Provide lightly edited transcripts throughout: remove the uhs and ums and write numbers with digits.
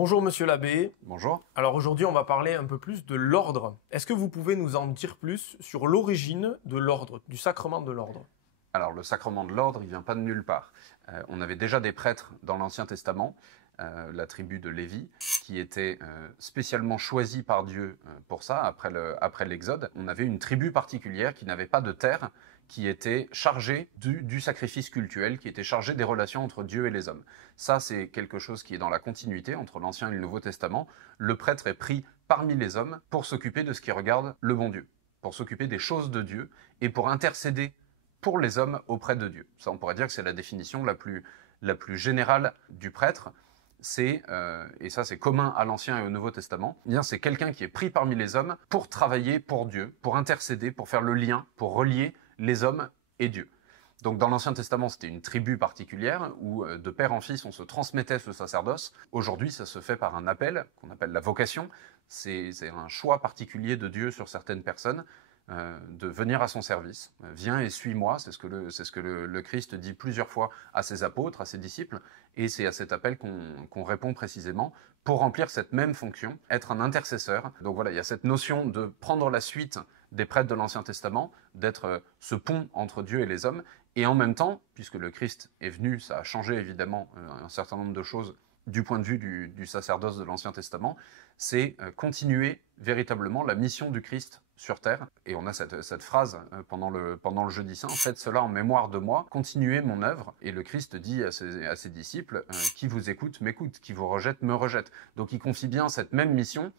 Bonjour Monsieur l'abbé. Bonjour. Alors aujourd'hui on va parler un peu plus de l'ordre. Est-ce que vous pouvez nous en dire plus sur l'origine de l'ordre, du sacrement de l'ordre? Alors le sacrement de l'ordre, il vient pas de nulle part. On avait déjà des prêtres dans l'Ancien Testament, la tribu de Lévi, qui était spécialement choisie par Dieu pour ça, après l'Exode. On avait une tribu particulière qui n'avait pas de terre, qui était chargée du sacrifice cultuel, qui était chargée des relations entre Dieu et les hommes. Ça, c'est quelque chose qui est dans la continuité entre l'Ancien et le Nouveau Testament. Le prêtre est pris parmi les hommes pour s'occuper de ce qui regarde le bon Dieu, pour s'occuper des choses de Dieu et pour intercéder pour les hommes auprès de Dieu. Ça, on pourrait dire que c'est la définition la plus générale du prêtre. Et ça c'est commun à l'Ancien et au Nouveau Testament, c'est quelqu'un qui est pris parmi les hommes pour travailler pour Dieu, pour intercéder, pour faire le lien, pour relier les hommes et Dieu. Donc dans l'Ancien Testament, c'était une tribu particulière où de père en fils, on se transmettait ce sacerdoce. Aujourd'hui, ça se fait par un appel, qu'on appelle la vocation. C'est un choix particulier de Dieu sur certaines personnes, de venir à son service. Viens et suis-moi, c'est ce que le Christ dit plusieurs fois à ses apôtres, à ses disciples, et c'est à cet appel qu'on répond précisément pour remplir cette même fonction, être un intercesseur. Donc voilà, il y a cette notion de prendre la suite des prêtres de l'Ancien Testament, d'être ce pont entre Dieu et les hommes, et en même temps, puisque le Christ est venu, ça a changé évidemment un certain nombre de choses du point de vue du sacerdoce de l'Ancien Testament, c'est continuer véritablement la mission du Christ sur terre. Et on a cette phrase pendant le jeudi saint, faites cela en mémoire de moi, continuez mon œuvre. Et le Christ dit à ses disciples, qui vous écoute m'écoute, qui vous rejette me rejette. Donc il confie bien cette même mission.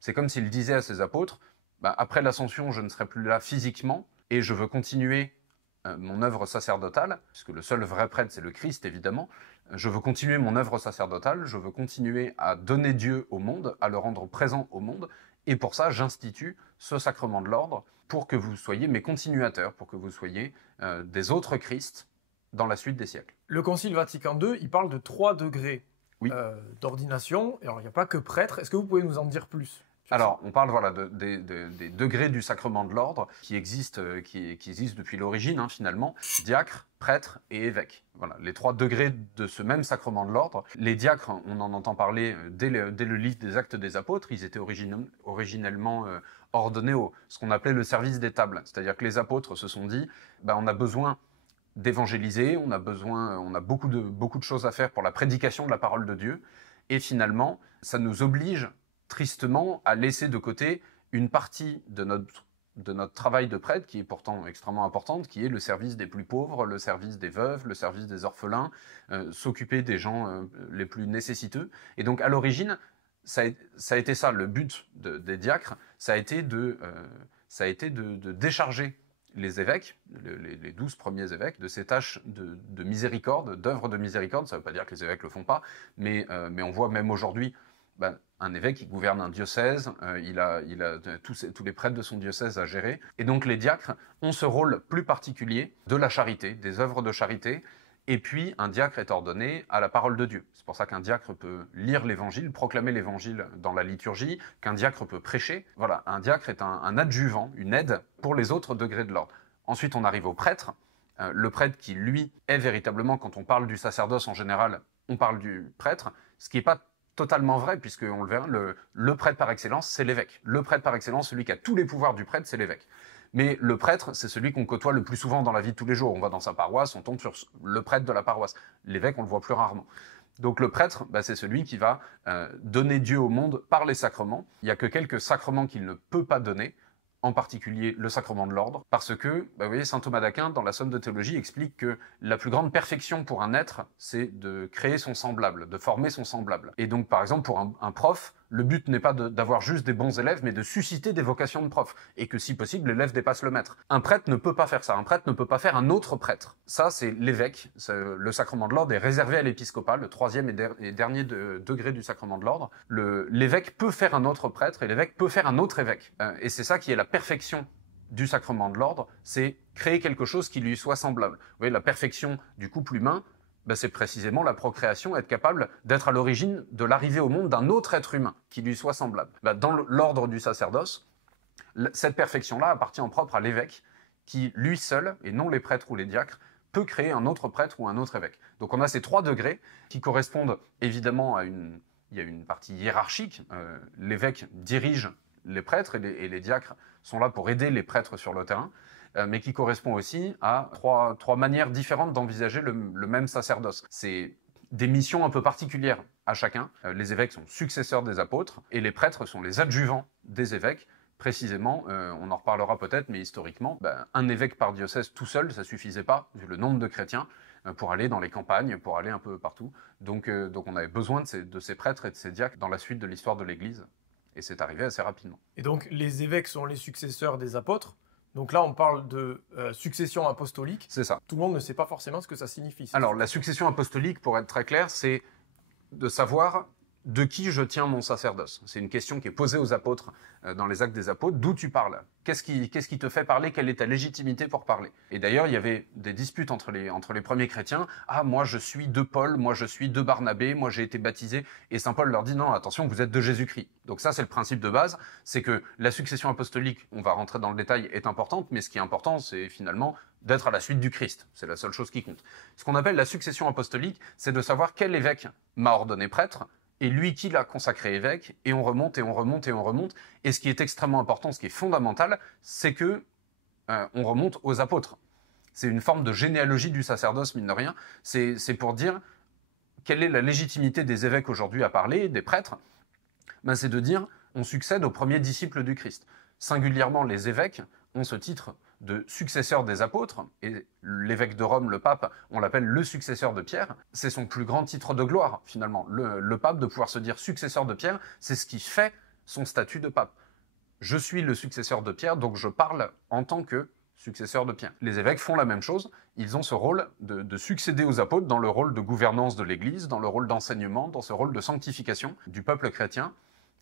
C'est comme s'il disait à ses apôtres, après l'ascension, je ne serai plus là physiquement, et je veux continuer mon œuvre sacerdotale, puisque le seul vrai prêtre, c'est le Christ, évidemment. Je veux continuer mon œuvre sacerdotale, je veux continuer à donner Dieu au monde, à le rendre présent au monde, et pour ça, j'institue ce sacrement de l'ordre pour que vous soyez mes continuateurs, pour que vous soyez des autres Christ dans la suite des siècles. Le Concile Vatican II, il parle de 3 degrés Oui. d'ordination. Alors il n'y a pas que prêtre. Est-ce que vous pouvez nous en dire plus? Alors, on parle des degrés du sacrement de l'ordre qui existent depuis l'origine, finalement. Diacre, prêtre et évêque. Voilà, les 3 degrés de ce même sacrement de l'ordre. Les diacres, on en entend parler dès le livre des Actes des Apôtres. Ils étaient originellement ordonnés ce qu'on appelait le service des tables. C'est-à-dire que les apôtres se sont dit, on a besoin d'évangéliser, on a beaucoup de choses à faire pour la prédication de la parole de Dieu. Et finalement, ça nous oblige tristement à laisser de côté une partie de notre travail de prêtre, qui est pourtant extrêmement importante, qui est le service des plus pauvres, le service des veuves, le service des orphelins, s'occuper des gens les plus nécessiteux. Et donc à l'origine, ça a été ça, le but des diacres, ça a été de décharger les évêques, les 12 premiers évêques, de ces tâches de miséricorde, d'œuvre de miséricorde. Ça ne veut pas dire que les évêques ne le font pas, mais on voit même aujourd'hui, un évêque qui gouverne un diocèse, il a tous les prêtres de son diocèse à gérer. Et donc les diacres ont ce rôle plus particulier de la charité, des œuvres de charité. Et puis un diacre est ordonné à la parole de Dieu. C'est pour ça qu'un diacre peut lire l'évangile, proclamer l'évangile dans la liturgie, qu'un diacre peut prêcher. Voilà, un diacre est un adjuvant, une aide pour les autres degrés de l'ordre. Ensuite on arrive au prêtre. Le prêtre qui, lui, est véritablement, quand on parle du sacerdoce en général, on parle du prêtre, ce qui n'est pas totalement vrai, puisqu'on le verra, le prêtre par excellence, c'est l'évêque. Le prêtre par excellence, celui qui a tous les pouvoirs du prêtre, c'est l'évêque. Mais le prêtre, c'est celui qu'on côtoie le plus souvent dans la vie de tous les jours. On va dans sa paroisse, on tombe sur le prêtre de la paroisse. L'évêque, on le voit plus rarement. Donc le prêtre, c'est celui qui va donner Dieu au monde par les sacrements. Il n'y a que quelques sacrements qu'il ne peut pas donner, en particulier le sacrement de l'ordre, parce que, vous voyez, saint Thomas d'Aquin, dans la Somme de théologie, explique que la plus grande perfection pour un être, c'est de créer son semblable, de former son semblable. Et donc, par exemple, pour un prof, le but n'est pas d'avoir juste des bons élèves, mais de susciter des vocations de prof, et que si possible, l'élève dépasse le maître. Un prêtre ne peut pas faire ça, un prêtre ne peut pas faire un autre prêtre. Ça, c'est l'évêque. Le sacrement de l'ordre est réservé à l'épiscopat, le 3e et dernier degré du sacrement de l'ordre. L'évêque peut faire un autre prêtre, et l'évêque peut faire un autre évêque. Et c'est ça qui est la perfection du sacrement de l'ordre, c'est créer quelque chose qui lui soit semblable. Vous voyez, la perfection du couple humain, c'est précisément la procréation, être capable d'être à l'origine de l'arrivée au monde d'un autre être humain qui lui soit semblable. Dans l'ordre du sacerdoce, cette perfection-là appartient en propre à l'évêque qui, lui seul, et non les prêtres ou les diacres, peut créer un autre prêtre ou un autre évêque. Donc on a ces 3 degrés qui correspondent évidemment à une il y a une partie hiérarchique. L'évêque dirige les prêtres et les diacres sont là pour aider les prêtres sur le terrain, mais qui correspond aussi à trois manières différentes d'envisager le même sacerdoce. C'est des missions un peu particulières à chacun. Les évêques sont successeurs des apôtres et les prêtres sont les adjuvants des évêques. Précisément, on en reparlera peut-être, mais historiquement, un évêque par diocèse tout seul, ça suffisait pas, vu le nombre de chrétiens, pour aller dans les campagnes, pour aller un peu partout. Donc on avait besoin de ces prêtres et de ces diacres dans la suite de l'histoire de l'Église. Et c'est arrivé assez rapidement. Et donc les évêques sont les successeurs des apôtres. Donc là, on parle de succession apostolique. C'est ça. Tout le monde ne sait pas forcément ce que ça signifie. Alors, la succession apostolique, pour être très clair, c'est de savoir de qui je tiens mon sacerdoce. C'est une question qui est posée aux apôtres dans les Actes des Apôtres. D'où tu parles? Qu'est-ce qui te fait parler? Quelle est ta légitimité pour parler? Et d'ailleurs, il y avait des disputes entre les premiers chrétiens. Ah, moi je suis de Paul, moi je suis de Barnabé, moi j'ai été baptisé. Et saint Paul leur dit non, attention, vous êtes de Jésus-Christ. Donc ça, c'est le principe de base. C'est que la succession apostolique, on va rentrer dans le détail, est importante. Mais ce qui est important, c'est finalement d'être à la suite du Christ. C'est la seule chose qui compte. Ce qu'on appelle la succession apostolique, c'est de savoir quel évêque m'a ordonné prêtre, et lui qui l'a consacré évêque, et on remonte, et on remonte, et on remonte. Et ce qui est extrêmement important, ce qui est fondamental, c'est que on remonte aux apôtres. C'est une forme de généalogie du sacerdoce, mine de rien. C'est pour dire quelle est la légitimité des évêques aujourd'hui à parler, des prêtres. C'est de dire, on succède aux premiers disciples du Christ. Singulièrement, les évêques ont ce titre de successeur des apôtres, et l'évêque de Rome, le pape, on l'appelle le successeur de Pierre. C'est son plus grand titre de gloire, finalement. Le pape, de pouvoir se dire successeur de Pierre, c'est ce qui fait son statut de pape. Je suis le successeur de Pierre, donc je parle en tant que successeur de Pierre. Les évêques font la même chose, ils ont ce rôle de succéder aux apôtres dans le rôle de gouvernance de l'Église, dans le rôle d'enseignement, dans ce rôle de sanctification du peuple chrétien.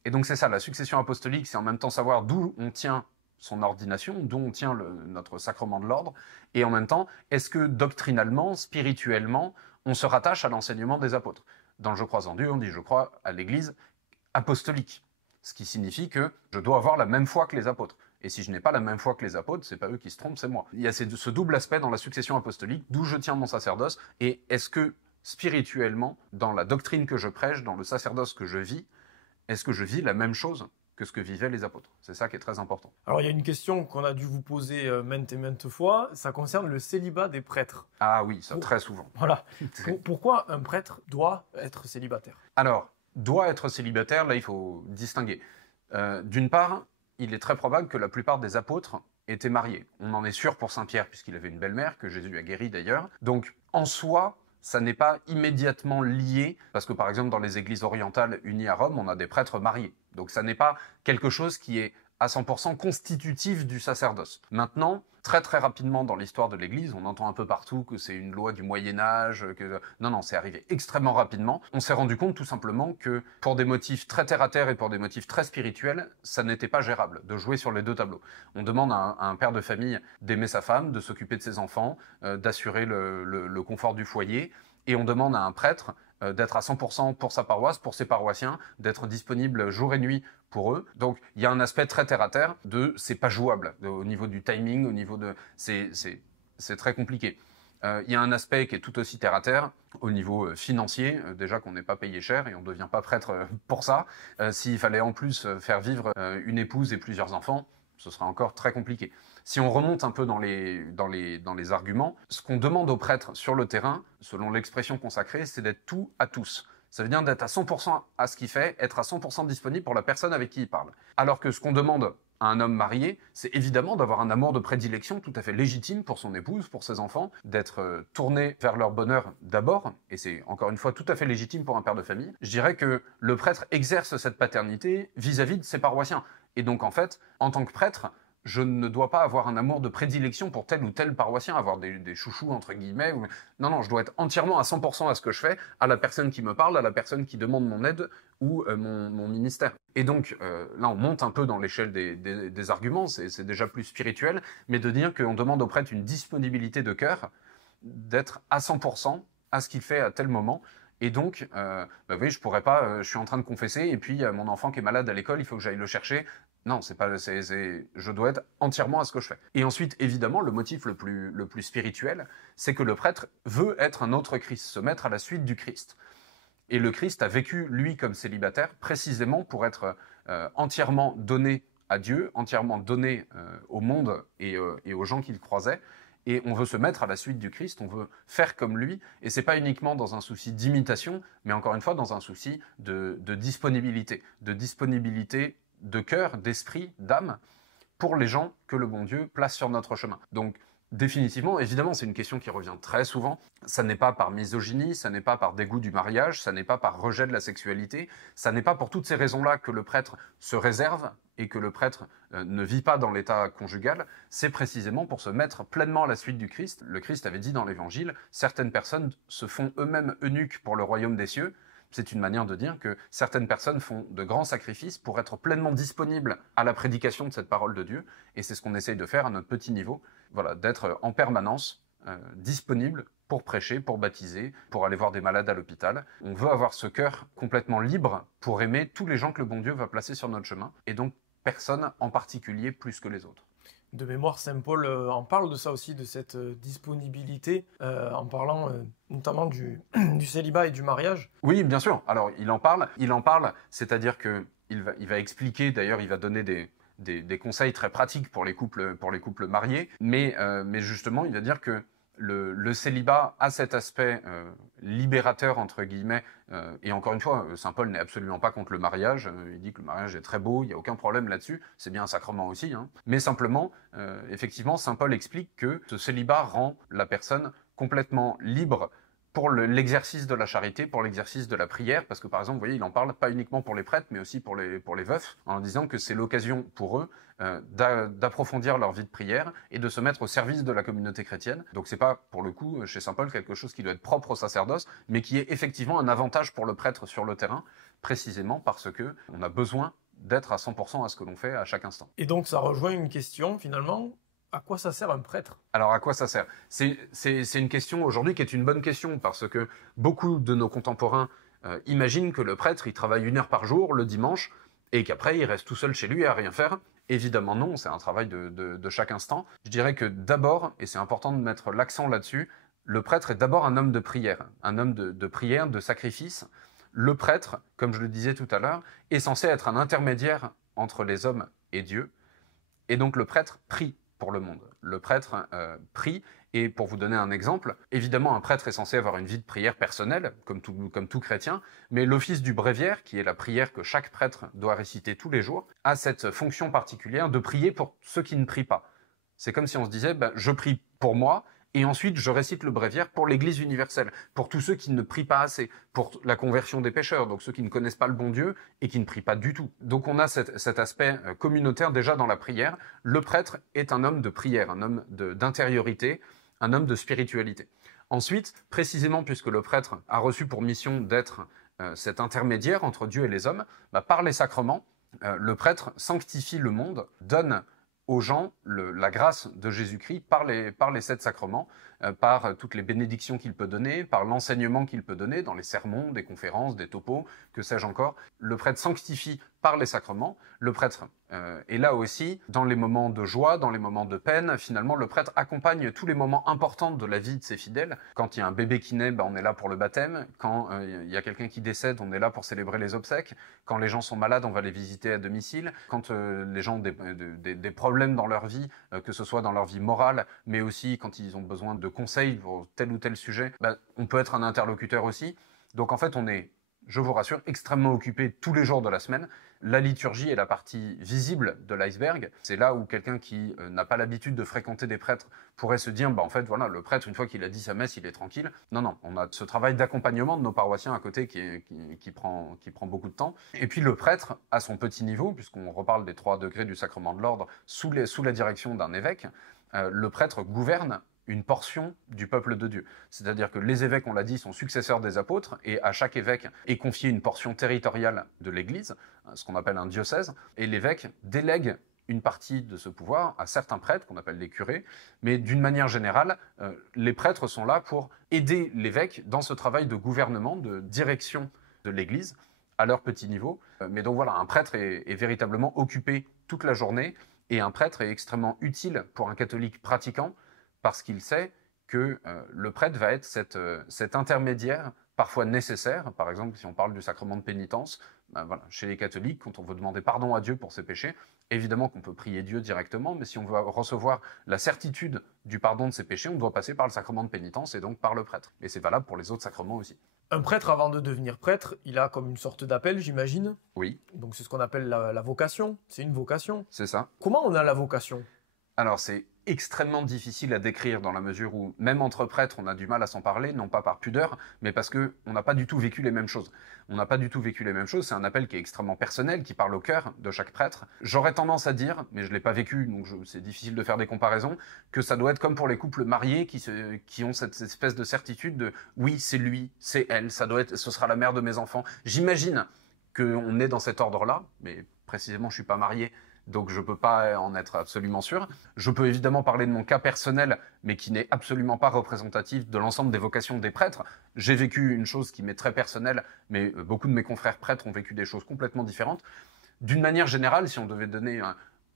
Et donc c'est ça, la succession apostolique, c'est en même temps savoir d'où on tient son ordination, d'où on tient notre sacrement de l'ordre, et en même temps, est-ce que doctrinalement, spirituellement, on se rattache à l'enseignement des apôtres? Dans le Je crois en Dieu, on dit je crois à l'Église apostolique, ce qui signifie que je dois avoir la même foi que les apôtres. Et si je n'ai pas la même foi que les apôtres, c'est pas eux qui se trompent, c'est moi. Il y a ce double aspect dans la succession apostolique, d'où je tiens mon sacerdoce, et est-ce que spirituellement, dans la doctrine que je prêche, dans le sacerdoce que je vis, est-ce que je vis la même chose que ce que vivaient les apôtres? C'est ça qui est très important. Alors il y a une question qu'on a dû vous poser maintes et maintes fois, ça concerne le célibat des prêtres. Ah oui, ça très souvent. Voilà. Pourquoi un prêtre doit être célibataire? Alors, doit être célibataire, là il faut distinguer. D'une part, il est très probable que la plupart des apôtres étaient mariés. On en est sûr pour saint Pierre, puisqu'il avait une belle-mère, que Jésus a guérie d'ailleurs. Donc, en soi, ça n'est pas immédiatement lié, parce que par exemple dans les églises orientales unies à Rome, on a des prêtres mariés. Donc ça n'est pas quelque chose qui est à 100% constitutif du sacerdoce. Maintenant, très très rapidement dans l'histoire de l'Église, on entend un peu partout que c'est une loi du Moyen-Âge, que... Non, c'est arrivé extrêmement rapidement. On s'est rendu compte tout simplement que pour des motifs très terre-à-terre et pour des motifs très spirituels, ça n'était pas gérable de jouer sur les deux tableaux. On demande à un père de famille d'aimer sa femme, de s'occuper de ses enfants, d'assurer le confort du foyer, et on demande à un prêtre d'être à 100% pour sa paroisse, pour ses paroissiens, d'être disponible jour et nuit pour eux. Donc il y a un aspect très terre-à-terre de c'est pas jouable au niveau du timing, au niveau de c'est très compliqué. Il y a un aspect qui est tout aussi terre-à-terre au niveau financier, déjà qu'on n'est pas payé cher et on ne devient pas prêtre pour ça. S'il fallait en plus faire vivre une épouse et plusieurs enfants, ce serait encore très compliqué. Si on remonte un peu dans les arguments, ce qu'on demande aux prêtres sur le terrain, selon l'expression consacrée, c'est d'être tout à tous. Ça veut dire d'être à 100% à ce qu'il fait, être à 100% disponible pour la personne avec qui il parle. Alors que ce qu'on demande à un homme marié, c'est évidemment d'avoir un amour de prédilection tout à fait légitime pour son épouse, pour ses enfants, d'être tourné vers leur bonheur d'abord, et c'est encore une fois tout à fait légitime pour un père de famille. Je dirais que le prêtre exerce cette paternité vis-à-vis de ses paroissiens. Et donc en fait, en tant que prêtre, je ne dois pas avoir un amour de prédilection pour tel ou tel paroissien, avoir des chouchous, entre guillemets. Non, je dois être entièrement à 100% à ce que je fais, à la personne qui me parle, à la personne qui demande mon aide ou mon ministère. Et donc, là, on monte un peu dans l'échelle des arguments, c'est déjà plus spirituel, mais de dire qu'on demande au prêtre une disponibilité de cœur, d'être à 100% à ce qu'il fait à tel moment. Et donc, oui, je pourrais pas, je suis en train de confesser, et puis mon enfant qui est malade à l'école, il faut que j'aille le chercher. Non, je dois être entièrement à ce que je fais. Et ensuite, évidemment, le motif le plus spirituel, c'est que le prêtre veut être un autre Christ, se mettre à la suite du Christ. Et le Christ a vécu, lui, comme célibataire, précisément pour être entièrement donné à Dieu, entièrement donné au monde et aux gens qu'il croisait. Et on veut se mettre à la suite du Christ, on veut faire comme lui. Et c'est pas uniquement dans un souci d'imitation, mais encore une fois dans un souci de disponibilité de cœur, d'esprit, d'âme, pour les gens que le bon Dieu place sur notre chemin. Donc, définitivement, évidemment, c'est une question qui revient très souvent. Ça n'est pas par misogynie, ça n'est pas par dégoût du mariage, ça n'est pas par rejet de la sexualité, ça n'est pas pour toutes ces raisons-là que le prêtre se réserve et que le prêtre ne vit pas dans l'état conjugal. C'est précisément pour se mettre pleinement à la suite du Christ. Le Christ avait dit dans l'Évangile, certaines personnes se font eux-mêmes eunuques pour le royaume des cieux. C'est une manière de dire que certaines personnes font de grands sacrifices pour être pleinement disponibles à la prédication de cette parole de Dieu. Et c'est ce qu'on essaye de faire à notre petit niveau. Voilà, d'être en permanence disponible pour prêcher, pour baptiser, pour aller voir des malades à l'hôpital. On veut avoir ce cœur complètement libre pour aimer tous les gens que le bon Dieu va placer sur notre chemin. Et donc, personne en particulier plus que les autres. De mémoire, Saint Paul en parle de ça aussi, de cette disponibilité, en parlant notamment du célibat et du mariage. Oui, bien sûr. Alors, il en parle, c'est-à-dire qu'il va expliquer, d'ailleurs, il va donner des conseils très pratiques pour les couples mariés, mais justement, il va dire que le célibat a cet aspect libérateur, entre guillemets, et encore une fois, saint Paul n'est absolument pas contre le mariage, il dit que le mariage est très beau, il n'y a aucun problème là-dessus, c'est bien un sacrement aussi, hein. Mais simplement, effectivement, saint Paul explique que ce célibat rend la personne complètement libre pour l'exercice de la charité, pour l'exercice de la prière, parce que par exemple, vous voyez, il en parle pas uniquement pour les prêtres, mais aussi pour les veufs, en disant que c'est l'occasion pour eux d'approfondir leur vie de prière et de se mettre au service de la communauté chrétienne. Donc c'est pas, pour le coup, chez saint Paul, quelque chose qui doit être propre au sacerdoce, mais qui est effectivement un avantage pour le prêtre sur le terrain, précisément parce que on a besoin d'être à 100% à ce que l'on fait à chaque instant. Et donc ça rejoint une question, finalement, à quoi ça sert un prêtre ? Alors, à quoi ça sert ? C'est une question aujourd'hui qui est une bonne question, parce que beaucoup de nos contemporains imaginent que le prêtre, il travaille 1 heure par jour, le dimanche, et qu'après, il reste tout seul chez lui à rien faire. Évidemment non, c'est un travail de chaque instant. Je dirais que d'abord, et c'est important de mettre l'accent là-dessus, le prêtre est d'abord un homme de prière, un homme de prière, de sacrifice. Le prêtre, comme je le disais tout à l'heure, est censé être un intermédiaire entre les hommes et Dieu, et donc le prêtre prie pour le monde. Le prêtre prie, et pour vous donner un exemple, évidemment un prêtre est censé avoir une vie de prière personnelle, comme tout chrétien, mais l'office du bréviaire, qui est la prière que chaque prêtre doit réciter tous les jours, a cette fonction particulière de prier pour ceux qui ne prient pas. C'est comme si on se disait, je prie pour moi, et ensuite je récite le bréviaire pour l'Église universelle, pour tous ceux qui ne prient pas assez, pour la conversion des pécheurs, donc ceux qui ne connaissent pas le bon Dieu et qui ne prient pas du tout. Donc on a cet aspect communautaire déjà dans la prière. Le prêtre est un homme de prière, un homme d'intériorité, un homme de spiritualité. Ensuite, précisément puisque le prêtre a reçu pour mission d'être cet intermédiaire entre Dieu et les hommes, par les sacrements, le prêtre sanctifie le monde, donne aux gens la grâce de Jésus-Christ par les 7 sacrements, par toutes les bénédictions qu'il peut donner, par l'enseignement qu'il peut donner dans les sermons, des conférences, des topos, que sais-je encore. Le prêtre sanctifie par les sacrements. Le prêtre est là aussi dans les moments de joie, dans les moments de peine. Finalement, le prêtre accompagne tous les moments importants de la vie de ses fidèles. Quand il y a un bébé qui naît, on est là pour le baptême. Quand il y a quelqu'un qui décède, on est là pour célébrer les obsèques. Quand les gens sont malades, on va les visiter à domicile. Quand les gens ont des problèmes dans leur vie, que ce soit dans leur vie morale, mais aussi quand ils ont besoin de conseils pour tel ou tel sujet, on peut être un interlocuteur aussi. Donc en fait, on est, je vous rassure, extrêmement occupé tous les jours de la semaine. La liturgie est la partie visible de l'iceberg. C'est là où quelqu'un qui n'a pas l'habitude de fréquenter des prêtres pourrait se dire, en fait, voilà, le prêtre, une fois qu'il a dit sa messe, il est tranquille. Non, on a ce travail d'accompagnement de nos paroissiens à côté qui prend beaucoup de temps. Et puis le prêtre, à son petit niveau, puisqu'on reparle des 3 degrés du sacrement de l'ordre, sous la direction d'un évêque, le prêtre gouverne une portion du peuple de Dieu. C'est-à-dire que les évêques, on l'a dit, sont successeurs des apôtres, et à chaque évêque est confiée une portion territoriale de l'Église, ce qu'on appelle un diocèse, et l'évêque délègue une partie de ce pouvoir à certains prêtres, qu'on appelle les curés, mais d'une manière générale, les prêtres sont là pour aider l'évêque dans ce travail de gouvernement, de direction de l'Église, à leur petit niveau. Mais donc voilà, un prêtre est véritablement occupé toute la journée, et un prêtre est extrêmement utile pour un catholique pratiquant, parce qu'il sait que le prêtre va être cet intermédiaire parfois nécessaires. Par exemple, si on parle du sacrement de pénitence, ben voilà, chez les catholiques, quand on veut demander pardon à Dieu pour ses péchés, évidemment qu'on peut prier Dieu directement, mais si on veut recevoir la certitude du pardon de ses péchés, on doit passer par le sacrement de pénitence et donc par le prêtre. Et c'est valable pour les autres sacrements aussi. Un prêtre, avant de devenir prêtre, il a comme une sorte d'appel, j'imagine. Oui. Donc c'est ce qu'on appelle la vocation. C'est une vocation. C'est ça. Comment on a la vocation? Alors c'est extrêmement difficile à décrire dans la mesure où, même entre prêtres, on a du mal à s'en parler, non pas par pudeur, mais parce qu'on n'a pas du tout vécu les mêmes choses. On n'a pas du tout vécu les mêmes choses, c'est un appel qui est extrêmement personnel, qui parle au cœur de chaque prêtre. J'aurais tendance à dire, mais je ne l'ai pas vécu, donc c'est difficile de faire des comparaisons, que ça doit être comme pour les couples mariés qui ont cette espèce de certitude de « oui, c'est lui, c'est elle, ce sera la mère de mes enfants ». J'imagine qu'on est dans cet ordre-là, mais précisément je ne suis pas marié, donc je ne peux pas en être absolument sûr. Je peux évidemment parler de mon cas personnel, mais qui n'est absolument pas représentatif de l'ensemble des vocations des prêtres. J'ai vécu une chose qui m'est très personnelle, mais beaucoup de mes confrères prêtres ont vécu des choses complètement différentes. D'une manière générale, si on devait donner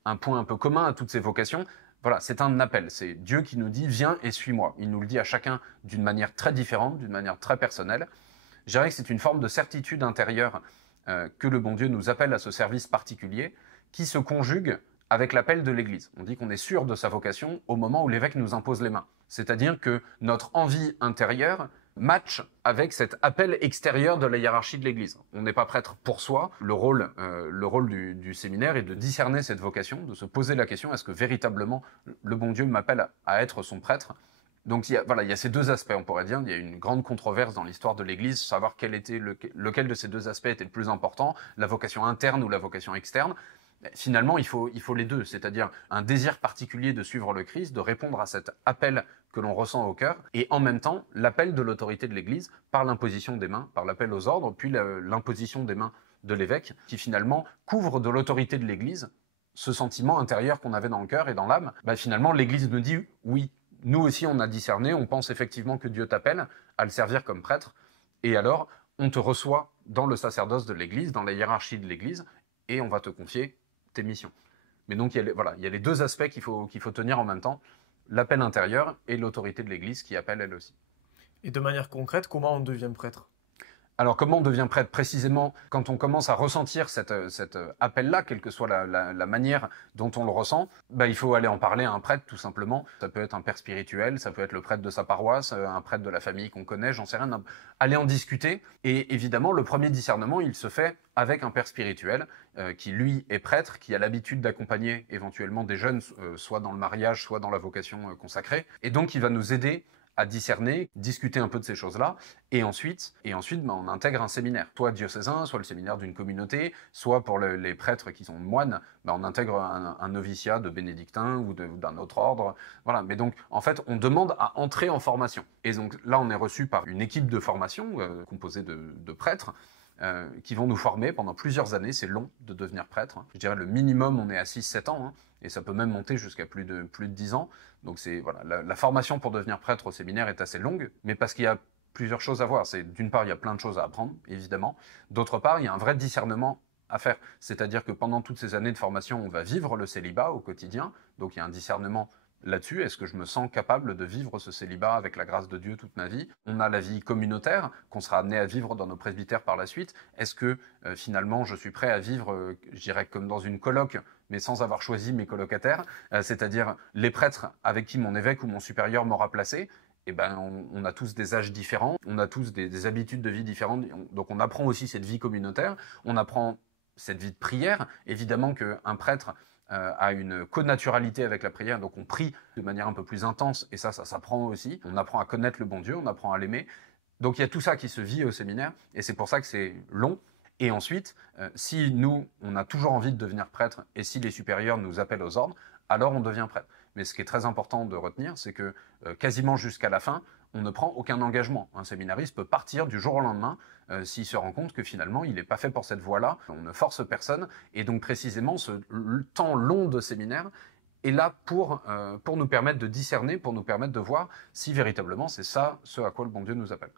un point un peu commun à toutes ces vocations, voilà, c'est un appel. C'est Dieu qui nous dit « viens et suis-moi ». Il nous le dit à chacun d'une manière très différente, d'une manière très personnelle. Je dirais que c'est une forme de certitude intérieure que le bon Dieu nous appelle à ce service particulier, qui se conjugue avec l'appel de l'Église. On dit qu'on est sûr de sa vocation au moment où l'évêque nous impose les mains. C'est-à-dire que notre envie intérieure match avec cet appel extérieur de la hiérarchie de l'Église. On n'est pas prêtre pour soi. Le rôle du séminaire est de discerner cette vocation, de se poser la question, est-ce que véritablement le bon Dieu m'appelle à être son prêtre ? Donc il y a ces deux aspects, on pourrait dire. Il y a une grande controverse dans l'histoire de l'Église, savoir lequel de ces deux aspects était le plus important, la vocation interne ou la vocation externe. Finalement, il faut les deux, c'est-à-dire un désir particulier de suivre le Christ, de répondre à cet appel que l'on ressent au cœur, et en même temps, l'appel de l'autorité de l'Église par l'imposition des mains, par l'appel aux ordres, puis l'imposition des mains de l'évêque, qui finalement couvre de l'autorité de l'Église ce sentiment intérieur qu'on avait dans le cœur et dans l'âme. Finalement, l'Église nous dit « oui, nous aussi on a discerné, on pense effectivement que Dieu t'appelle à le servir comme prêtre, et alors on te reçoit dans le sacerdoce de l'Église, dans la hiérarchie de l'Église, et on va te confier tes missions. » Mais donc il y a les deux aspects qu'il faut tenir en même temps, l'appel intérieur et l'autorité de l'Église qui appelle elle aussi. Et de manière concrète, comment on devient prêtre? Alors comment on devient prêtre précisément quand on commence à ressentir cet appel-là, quelle que soit la manière dont on le ressent, il faut aller en parler à un prêtre tout simplement. Ça peut être un père spirituel, ça peut être le prêtre de sa paroisse, un prêtre de la famille qu'on connaît, j'en sais rien. Aller en discuter et évidemment le premier discernement il se fait avec un père spirituel qui lui est prêtre, qui a l'habitude d'accompagner éventuellement des jeunes, soit dans le mariage, soit dans la vocation consacrée. Et donc il va nous aider à discerner, discuter un peu de ces choses-là, et ensuite on intègre un séminaire, soit diocésain, soit le séminaire d'une communauté, soit pour les prêtres qui sont moines, on intègre un noviciat de bénédictin ou d'un autre ordre. Voilà. Mais donc, en fait, on demande à entrer en formation. Et donc là, on est reçu par une équipe de formation composée de prêtres, qui vont nous former pendant plusieurs années. C'est long de devenir prêtre. Je dirais le minimum, on est à 6-7 ans, et ça peut même monter jusqu'à plus de 10 ans. Donc la formation pour devenir prêtre au séminaire est assez longue, mais parce qu'il y a plusieurs choses à voir. D'une part, il y a plein de choses à apprendre, évidemment. D'autre part, il y a un vrai discernement à faire. C'est-à-dire que pendant toutes ces années de formation, on va vivre le célibat au quotidien. Donc il y a un discernement là-dessus. Est-ce que je me sens capable de vivre ce célibat avec la grâce de Dieu toute ma vie? On a la vie communautaire qu'on sera amené à vivre dans nos presbytères par la suite. Est-ce que finalement je suis prêt à vivre, je dirais comme dans une coloc, mais sans avoir choisi mes colocataires, c'est-à-dire les prêtres avec qui mon évêque ou mon supérieur m'aura placé? On a tous des âges différents, on a tous des habitudes de vie différentes, donc on apprend aussi cette vie communautaire, on apprend cette vie de prière. Évidemment qu'un prêtre a une connaturalité avec la prière, donc on prie de manière un peu plus intense, et ça s'apprend aussi. On apprend à connaître le bon Dieu, on apprend à l'aimer. Donc il y a tout ça qui se vit au séminaire, et c'est pour ça que c'est long. Et ensuite, si nous, on a toujours envie de devenir prêtre, et si les supérieurs nous appellent aux ordres, alors on devient prêtre. Mais ce qui est très important de retenir, c'est que quasiment jusqu'à la fin, on ne prend aucun engagement. Un séminariste peut partir du jour au lendemain s'il se rend compte que finalement, il n'est pas fait pour cette voie-là. On ne force personne. Et donc précisément, le temps long de séminaire est là pour nous permettre de discerner, pour nous permettre de voir si véritablement c'est ça ce à quoi le bon Dieu nous appelle.